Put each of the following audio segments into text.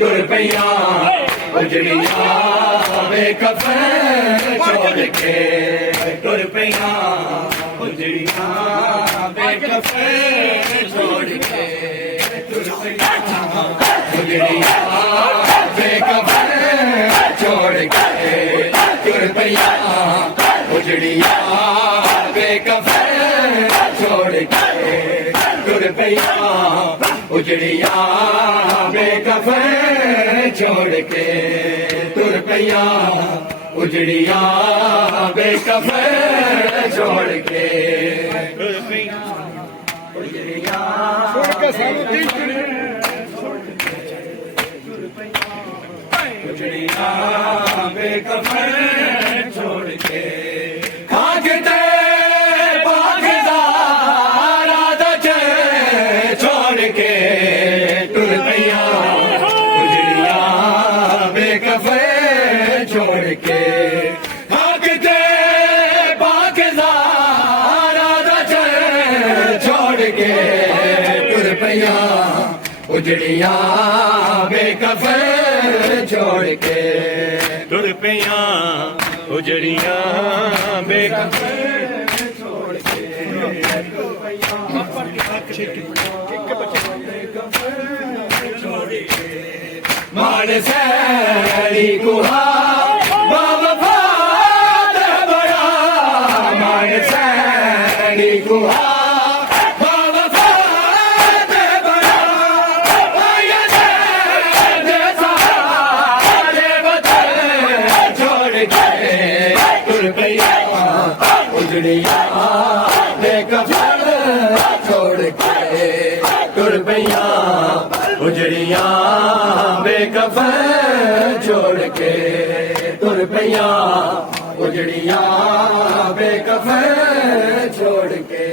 तुर पैया उजड़िया बेकफन छोड़ के तुर पैया उजड़िया बेकफन छोड़ के तुर पैया उजड़िया बेकफन छोड़ के तुर पैया उजड़िया बेकफन छोड़ के तुर पैया उजड़िया बेकफन छोड़ के तुर पैया उजड़िया बेकफन छोड़ के तुर पैया उजड़िया उजड़िया बेकफन छोड़ के भागते छोड़ के तुर पैया उजड़िया बेकफन छोड़ के भागते छोड़ के तुर पैया उजड़िया बेकफन छोड़ के तुर पैया उजड़िया बेकफन छोड़ के मान सैरी गुहा बाबा बड़ा मान सैरी गुहा उजड़िया बेकफन छोड़ के तुर पैया उजड़िया बेकफन छोड़ के तुर पैया उजड़िया बेकफन छोड़ के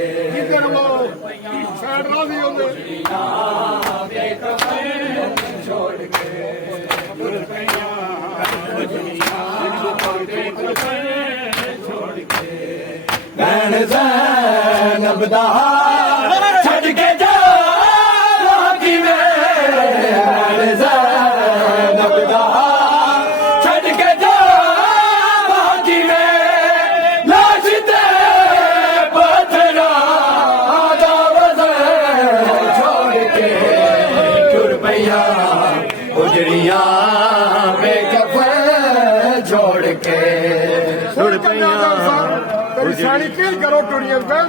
उजड़िया बेकफन छोड़ के तुर पैया उजड़िया बेकफन छोड़ के बैन ज़ैनब दा छड़ के जा की में बैन ज़ैनब दा छड़ के जा की में लाश ते पत्थरा दा वज़न छोड़ के तुर पैया उजड़िया बेकफन छोड़ के तुर पैया साड़ी फील करो टुड़िया बैल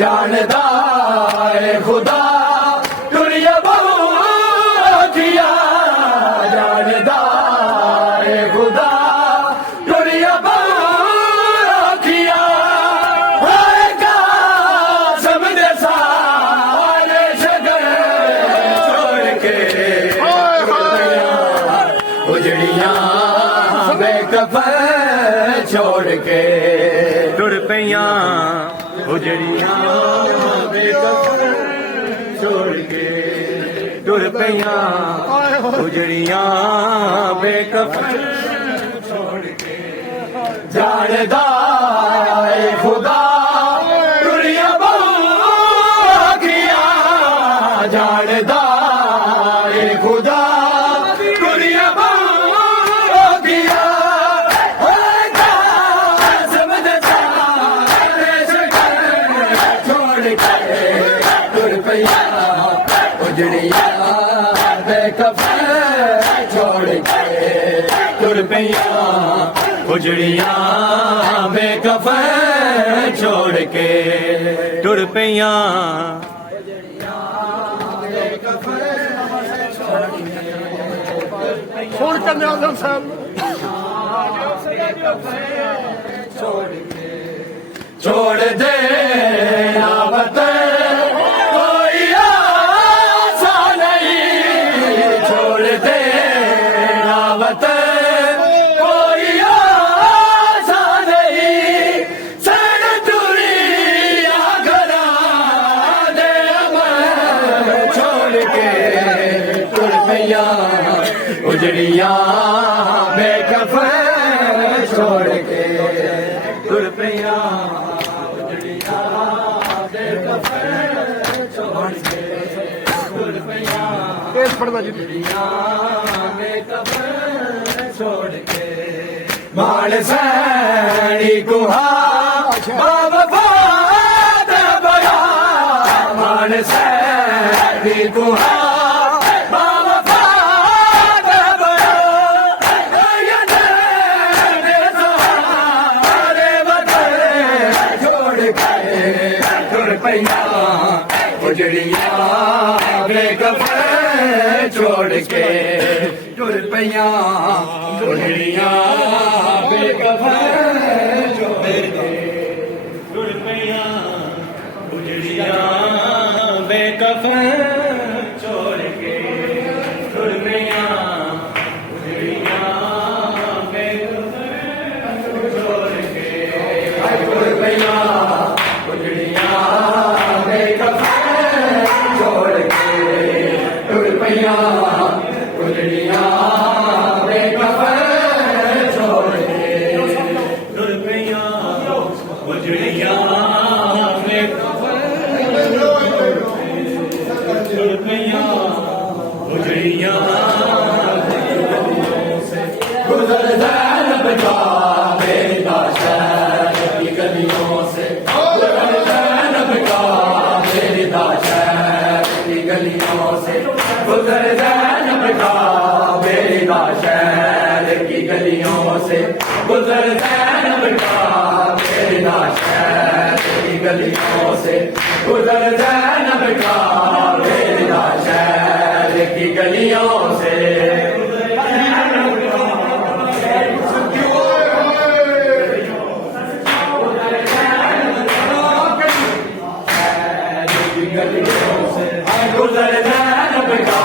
जानदा खुदा टुड़िया बहुया जानदा खुदा टुड़िया बहुया समझे सारे उजड़िया बेकफन छोड़ के तुर पैया उजड़िया बेकफन छोड़ के तुर पैया उजड़िया बेकफन छोड़ के जानदा खुदा टुड़िया बहुया जानदा खुदा उजड़िया बेकफन छोड़ के तुर पैया उजड़िया बेकफन छोड़ के तुर पैया छोड़ कर आजम साहब छोड़ दे आवत उजड़िया बेकफन छोड़ के तुर पिया उजड़िया दे कफन छोड़ के तुर पिया तेज पड़दा जी उजड़िया दे कफन छोड़ के माल सैनी गुहा बाबा बड़ा माल सैनी गुहा उजड़िया बेकफन छोड़ के तुर पैया उजड़िया बेकफन छोड़ के तुर पैया उजड़िया बेकफन छोड़ के तुर पैया उजड़िया बेकफन छोड़ के तुर पैया उजड़िया उजड़िया बेकफन छोड़ के तुर पैया उजड़िया बेकफन तुर पैया उजड़िया गुजर ज़ैनब का बेदा शहर की गलियों से गुजर ज़ैनब का बेदा शहर की गलियों से गुजर ज़ैनब का बेदा शहर की गलियों से गुजर ज़ैनब का बेदा शहर की गलियों से गुजर ज़ैनब का बेदा शहर की गलियों से गुजर ज़ैनब का बेदा शहर गुजर ज़ैनब का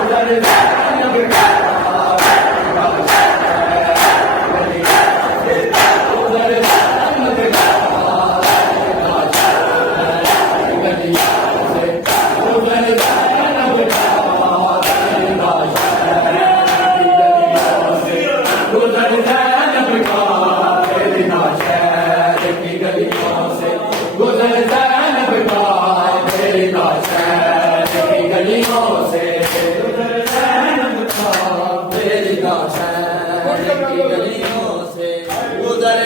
गुजर ज़ैनब का गुजर ज़ैनब का गुजर ज़ैनब का बेदा शहर की गलियों से गुजर ज़ैनब का बेदा शहर की गलियों से गुजर ज़ैनब का बेदा शहर की गलियों से गुजर